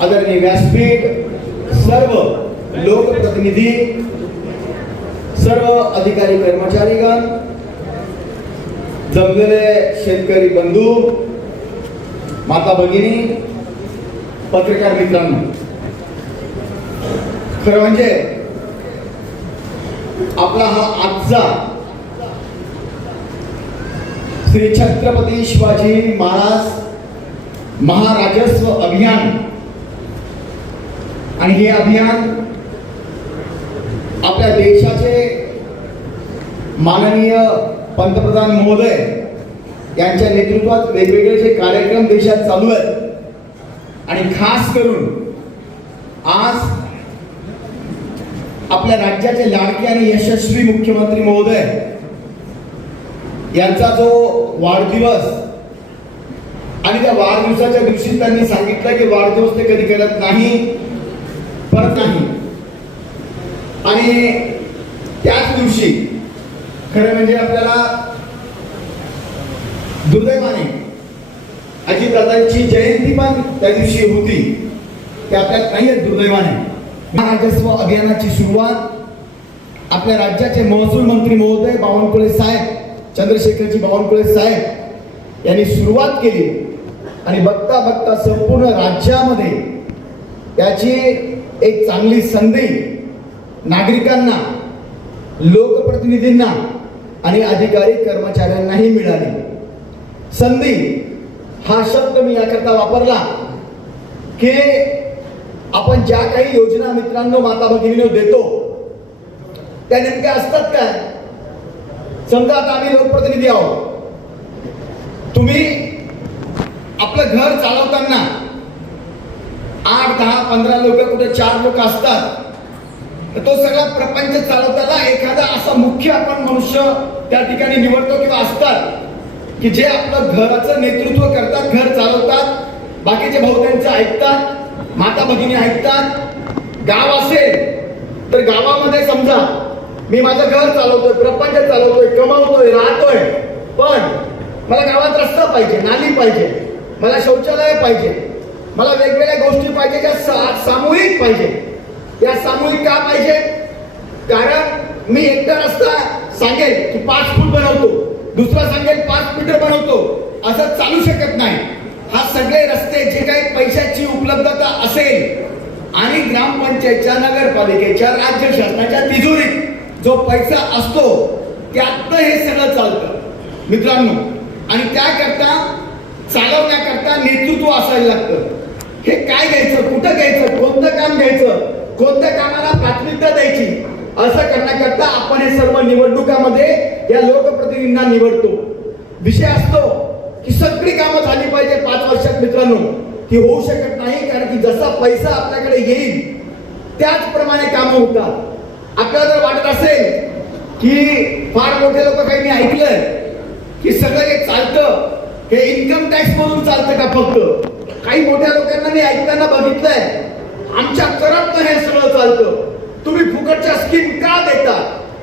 आदरणीय व्यासपीठ, सर्व लोकप्रतिनिधी, सर्व अधिकारी कर्मचारीगण, जमलेले शेतकरी बंधू, माता भगिनी, पत्रकार मित्रांनो, खरं म्हणजे आपला हा आजचा श्री छत्रपती शिवाजी महाराज महाराजस्व अभियान आणि हे अभियान आपल्या देशाचे माननीय पंतप्रधान महोदय यांच्या नेतृत्वात वेगवेगळे जे कार्यक्रम देशात चालू आहेत आणि खास करून आज आपल्या राज्याचे लाडके आणि यशस्वी मुख्यमंत्री महोदय यांचा जो वाढदिवस आणि त्या वाढदिवसाच्या दिवशी त्यांनी सांगितलं की वाढदिवस ते कधी करत नाही, परत नाही. आणि त्याच दिवशी खरं म्हणजे आपल्याला दुर्दैवाने अजितदादांची जयंती पण त्या दिवशी होती, ते आपल्याला नाही आहे दुर्दैवाने. महाराजस्व अभियानाची सुरुवात आपल्या राज्याचे महसूल मंत्री महोदय बावनकुळे साहेब, चंद्रशेखरजी बावनकुळे साहेब यांनी सुरुवात केली आणि बघता बघता संपूर्ण राज्यामध्ये याची एक चांगली संधी नागरिकांना, लोकप्रतिनिधींना आणि अधिकारी कर्मचाऱ्यांनाही मिळाली. संधी हा शब्द मी याकरता वापरला की आपण ज्या काही योजना मित्रांनो, माता भगिनींनो देतो त्या नेमक्या असतात काय? समजा आता आम्ही लोकप्रतिनिधी आहोत, तुम्ही आपलं घर चालवताना 8, 10, 15 लोक, कुठे 4 लोक असतात, तो सगळा प्रपंच चालवताना एखादा असा मुख्य आपण मनुष्य त्या ठिकाणी निवडतो किंवा असतात की जे आपलं घराचं नेतृत्व करतात, घर चालवतात, बाकीचे भाऊ त्यांचं ऐकतात, माता भगिनी ऐकतात. गाव असेल तर गावामध्ये समजा मी माझं घर चालवतोय, प्रपंच चालवतोय, कमावतोय, राहतोय, पण मला गावात रस्ता पाहिजे, नाली पाहिजे, मला शौचालय पाहिजे, मला वेगवेगळ्या गोष्टी पाहिजे ज्या सामूहिक पाहिजे. त्या सामूहिक का पाहिजे? कारण मी एकटा रस्ता सांगेल की 5 फूट बनवतो, दुसरा सांगेल 5 मीटर बनवतो, असं चालू शकत नाही. हा सगळे रस्ते जे काही पैशाची उपलब्धता असेल आणि ग्रामपंचायतच्या, नगरपालिकेच्या, राज्य शासनाच्या तिजोरीत जो पैसा असतो त्यातनं हे सगळं चालतं मित्रांनो. आणि त्याकरता चालवण्याकरता नेतृत्व असायला लागतं. हे काय घ्यायचं, कुठं घ्यायचं, कोणतं काम घ्यायचं, कोणत्या कामाला प्राथमिकता द्यायची, असं करण्याकरता आपण हे सर्व निवडणुकामध्ये या लोकप्रतिनिधींना निवडतो. विषय असतो की सगळी कामं झाली पाहिजे 5 वर्षात मित्रांनो. ती होऊ शकत नाही, कारण की जसा पैसा आपल्याकडे येईल त्याचप्रमाणे कामं होतात. आपल्याला जर वाटत असेल की फार मोठे लोक काही मी ऐकलंय की सगळं हे चालतं, हे इन्कम टॅक्स मधून चालतं का फक्त? काही मोठ्या लोकांना मी ऐकताना बघितलंय, आमच्या करात हे सगळं चालतं, तुम्ही फुकटच्या स्कीम का देता,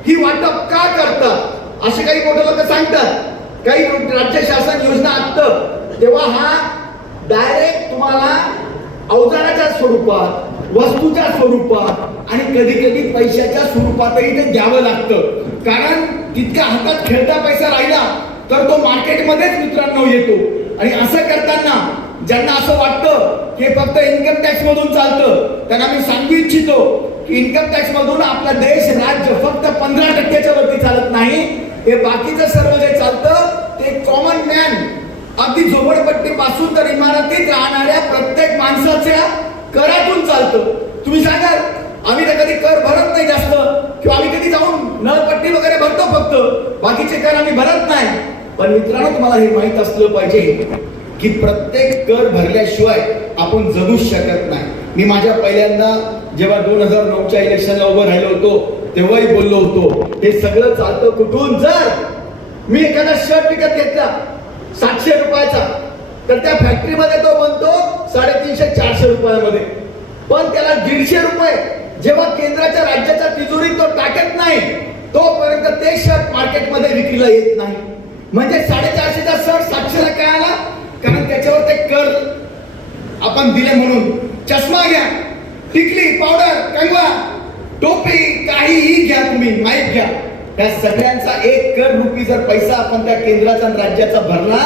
ही वाटप का करता, असे काही मोठे लोक सांगतात. काही राज्य शासन योजना आणतं तेव्हा हा डायरेक्ट तुम्हाला अवजाराच्या स्वरूपात, वस्तूच्या स्वरूपात आणि कधी कधी पैशाच्या स्वरूपातही ते द्यावं लागतं. कारण तितका हातात खेळता पैसा राहिला तर तो मार्केटमध्येच मित्रांनो येतो. आणि असं करताना ज्यांना असं वाटतं की फक्त इन्कम टॅक्स मधून चालतं, त्यांना मी सांगू इच्छितो की इन्कम टॅक्स मधून आपला देश, राज्य फक्त 15% वरती चालत नाही. हे बाकीचं सर्व जे चालतं ते कॉमन मॅन, अगदी झोपडपट्टी पासून तर इमारतीत राहणाऱ्या प्रत्येक माणसाच्या करातून चालतं. तुम्ही सांगाल आम्ही तर कधी कर भरत नाही जास्त, किंवा आम्ही कधी जाऊन नळपट्टी वगैरे भरतो, फक्त बाकीचे कर आम्ही भरत नाही. पण मित्रांनो, तुम्हाला हे माहित असलं पाहिजे की प्रत्येक कर भरल्याशिवाय आपण जगूच शकत नाही. मी माझ्या पहिल्यांदा जेव्हा 2009च्या इलेक्शनला उभं राहिलो होतो तेव्हाही बोललो होतो, हे सगळं चालतं कुठून? जर मी एखादा शर्ट विकत घेतला 700 रुपयाचा, तर त्या फॅक्टरीमध्ये तो बनतो 350-400 रुपयामध्ये. पण त्याला 150 रुपये जेव्हा केंद्राच्या, राज्याच्या तिजोरीत तो टाकत नाही तोपर्यंत ते शर्ट मार्केटमध्ये विक्रीला येत नाही. म्हणजे 450चा शर्ट 700ला काय आला? आपण दिले म्हणून चष्मा घ्या, टिकली, पावडर, कंगवा, टोपी, काहीही घ्या, तुम्ही माहीत घ्या, त्या सगळ्यांचा 1 करोड रुपये जर पैसा आपण त्या केंद्राचा आणि राज्याचा भरला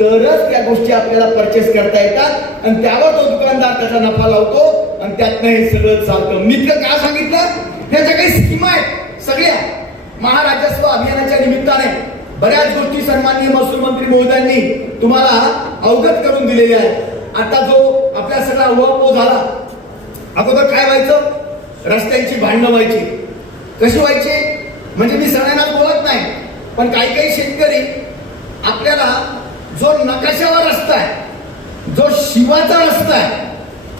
तरच त्या गोष्टी आपल्याला परचेस करता येतात आणि त्यावर तो दुकानदार त्याचा नफा लावतो आणि त्यातनं हे सगळं चालतं. मी तर काय सांगितलं, ह्याच्या काही स्कीमा आहेत सगळ्या महाराजस्व अभियानाच्या निमित्ताने बऱ्याच गोष्टी सन्माननीय महसूल मंत्री महोदयांनी तुम्हाला अवगत करून दिलेल्या आहेत. आता जो आपल्या सगळा उहापोह झाला, अगोदर काय व्हायचं, रस्त्यांची भांडणं व्हायची. कशी व्हायची म्हणजे मी सगळ्यांना बोलत नाही, पण काही काही शेतकरी आपल्याला जो नकाशावर रस्ता आहे, जो शिवाचा रस्ता आहे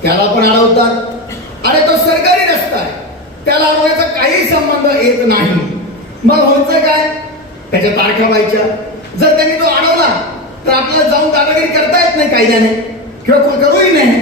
त्याला पण अडवतात आणि तो सरकारी रस्ता आहे त्याला अडवायचा काही संबंध येत नाही. मग व्हायचं काय, त्याच्या तारखा व्हायच्या. जर त्यांनी तो अडवला तर आपल्याला जाऊन दादागिरी करता येत नाही कायद्याने किंवा करूही नाही.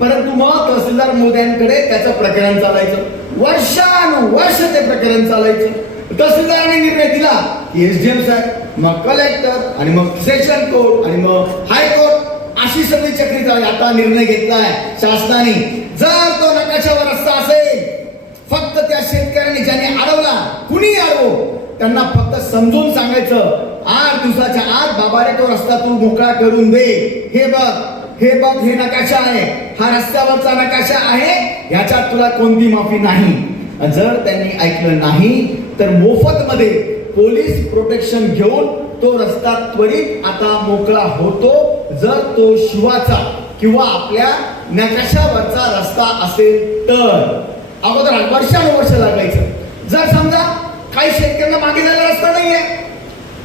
परंतु मग तहसीलदार महोदयांकडे त्याचं प्रकरण चालायचं, वर्षानुवर्ष ते प्रकरण चालायचं. तहसीलदाराने निर्णय दिला की एसडीएम साहेब, मग कलेक्टर आणि मग सेशन कोर्ट आणि मग हायकोर्ट, अशी सगळी चक्री चालली. आता निर्णय घेतलाय शासनाने, जर तो नकाशावर रस्ता असेल, फक्त त्या शेतकऱ्यांनी ज्यांनी अडवला, कुणी अडवो, त्यांना फक्त समजून सांगायचं 8 दिवसाच्या आत बाबा रे तो रस्ता तू मोकळा करून दे. हे बघ, हे बघ, हे नकाशा आहे, हा रस्त्यावरचा नकाशा आहे, ह्याच्यात तुला कोणती माफी नाही. जर त्यांनी ऐकलं नाही तर मोफत मध्ये पोलीस प्रोटेक्शन घेऊन तो रस्ता त्वरित आता मोकळा होतो, जर तो शिवाचा किंवा आपल्या नकाशावरचा रस्ता असेल तर. अगोदर वर्षानुवर्ष लागायचं. जर समजा काही शेतकऱ्यांना मागे जायला रस्ता नाहीये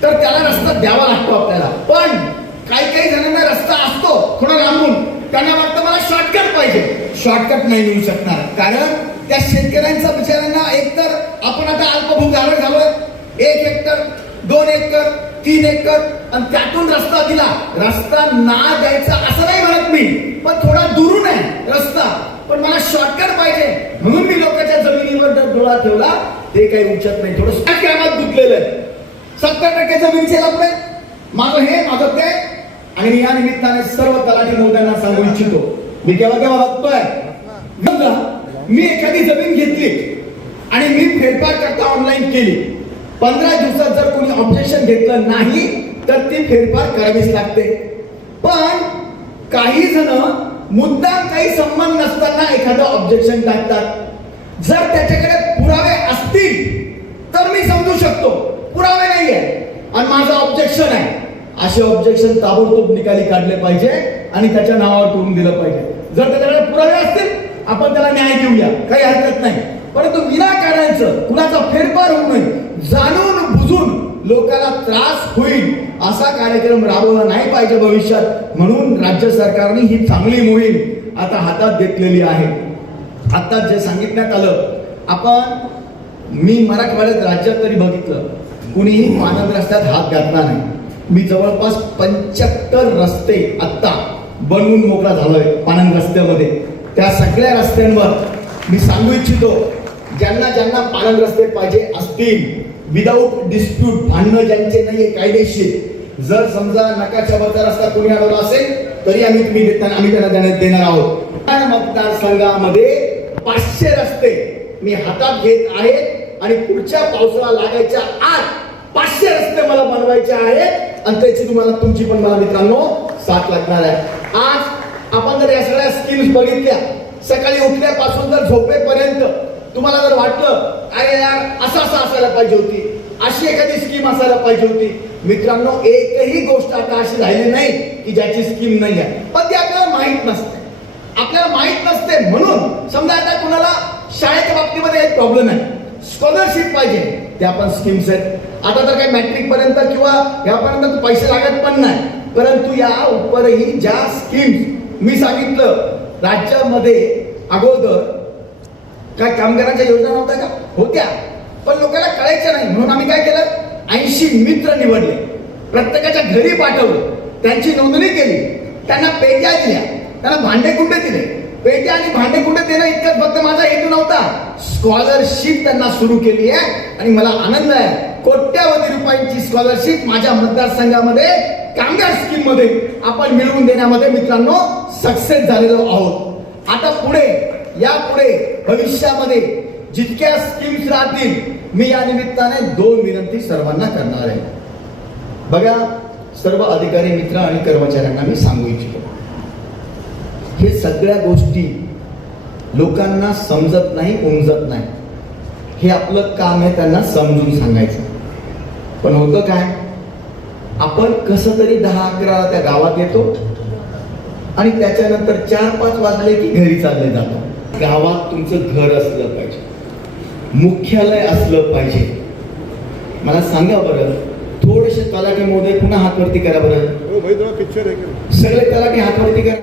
तर त्याला रस्ता द्यावा लागतो आपल्याला. पण काही काही जणांना रस्ता असतो थोडा लांबून, त्यांना वाटतं मला शॉर्टकट पाहिजे. शॉर्टकट नाही मिळू शकणार, कारण त्या शेतकऱ्यांचा बिचाऱ्यांना एकतर आपण आता अल्पभूक झालोय, 1 एकर, 2 एकर, 3 एकर आणि त्यातून रस्ता दिला. रस्ता ना द्यायचा असं नाही म्हणत मी, पण थोडा दुरून आहे रस्ता, पण मला शॉर्टकट पाहिजे म्हणून मी लोकांच्या जमिनीवर डोळा ठेवला. ते काही उचत नाही, थोडं कामात गुंतलेलं आहे. 70% जमिनीचे लफडे, माझं हे माझं ते. आणि मी या निमित्ताने सर्व तलाठी महोदयांना सांगू इच्छितो, मी केव्हा केव्हा बघतोय, मी एखादी जमीन घेतली आणि मी फेरफार करता ऑनलाईन केली, 15 दिवसात जर कोणी ऑब्जेक्शन घेतलं नाही तर ती फेरफार करावीच लागते. पण काही जण मुद्दाम काही संबंध नसताना एखादं ऑब्जेक्शन टाकतात. जर त्याच्याकडे पुरावे असतील तर मी समजू शकतो, पुरावे नाहीये आणि माझं ऑब्जेक्शन आहे, असे ऑब्जेक्शन ताबडतोब निकाली काढले पाहिजे आणि त्याच्या नावावर करून दिलं पाहिजे. जर त्याच्याकडे पुरावे असतील आपण त्याला न्याय देऊया, काही हरकत नाही. परंतु विनाकारांचं कुणाचा फेरफार होऊ नये, जाणून बुजून लोकांना त्रास होईल असा कार्यक्रम राबवला नाही पाहिजे भविष्यात. म्हणून राज्य सरकारने ही चांगली मोहीम आता हातात घेतलेली आहे. आता जे सांगितण्यात आलं, मी मराठवाड्यात राज्यात तरी बघितलं कुणीही पानंद रस्त्यात हात घातला नाही. मी जवळपास 75 रस्ते आता बनवून मोकळा झालोय पानंद रस्त्यामध्ये. त्या सगळ्या रस्त्यांवर मी सांगू इच्छितो, ज्यांना ज्यांना पानंद रस्ते पाहिजे असतील, विदाऊट डिस्प्यूट, भांडणं ज्यांचे नाहीये कायदेशीर, जर समजा नकाशावरचा रस्ता कोणी अडवला असेल तरी आम्ही त्यांना देणार आहोत. मतदारसंघामध्ये 500 रस्ते मी हातात घेत आहे आणि पुढच्या पावसाळा लागायच्या आत 500 रस्ते मला बनवायचे आहेत आणि त्याची तुम्हाला तुमची पण मला मित्रांनो साथ लागणार आहे. आज आपण जर या सगळ्या स्कीम्स बघितल्या, सकाळी उठल्यापासून तर झोपेपर्यंत तुम्हाला जर वाटलं अरे यार असं असायला पाहिजे होती, अशी एखादी स्कीम असायला पाहिजे होती, मित्रांनो एकही गोष्ट आता अशी राहिली नाही की ज्याची स्कीम नाही आहे, पण ती आपल्याला माहित नसते. आपल्याला माहित नसते म्हणून समजा आता कुणाला शाळेच्या बाबतीमध्ये एक प्रॉब्लेम आहे, स्कॉलरशिप पाहिजे, ते आपण स्कीम्स आहेत. आता तर काही मॅट्रिक पर्यंत किंवा यापर्यंत पैसे लागत पण नाही, परंतु या उपरही ज्या स्कीम्स मी सांगितलं, राज्यामध्ये अगोदर काय कामगारांच्या योजना नव्हत्या का, होत्या, पण लोकांना कळायचं नाही. म्हणून आम्ही काय केलं, 80 मित्र निवडले, प्रत्येकाच्या घरी पाठवलं, त्यांची नोंदणी केली, त्यांना पेट्या दिल्या, त्यांना भांडेकुंडे दिले. पेट्या आणि भांडेकुंडे देणं इतकंच फक्त माझा हेतू नव्हता, स्कॉलरशिप त्यांना सुरू केली आहे आणि मला आनंद आहे, कोट्यावधी रुपयांची स्कॉलरशिप माझ्या मतदारसंघामध्ये कामगार स्कीम मध्ये आपण मिळवून देण्यामध्ये मित्रांनो सक्सेस झालेलो आहोत. आता पुढे यापुढे भविष्यामध्ये जितक्या स्कीम्स राहतील मी या निमित्ताने 2 विनंती सर्वांना करणार आहे. बघा, सर्व अधिकारी मित्र आणि कर्मचाऱ्यांना मी सांगू इच्छितो, हे सगळ्या गोष्टी लोकांना समजत नाही, उमजत नाही. हे आपलं काम आहे त्यांना समजून सांगायचं. पण होतं काय, आपण कसं तरी 10-11 त्या गावात येतो आणि त्याच्यानंतर 4-5 वाजले की घरी चालले जातो. गावात तुमचं घर असलं पाहिजे, मुख्यालय असलं पाहिजे. मला सांगा बरं, थोडेसे तलाठी महोदय पुन्हा हात वरती करा बरं. पिक्चर आहे सगळे तलाठी हात वरती करा.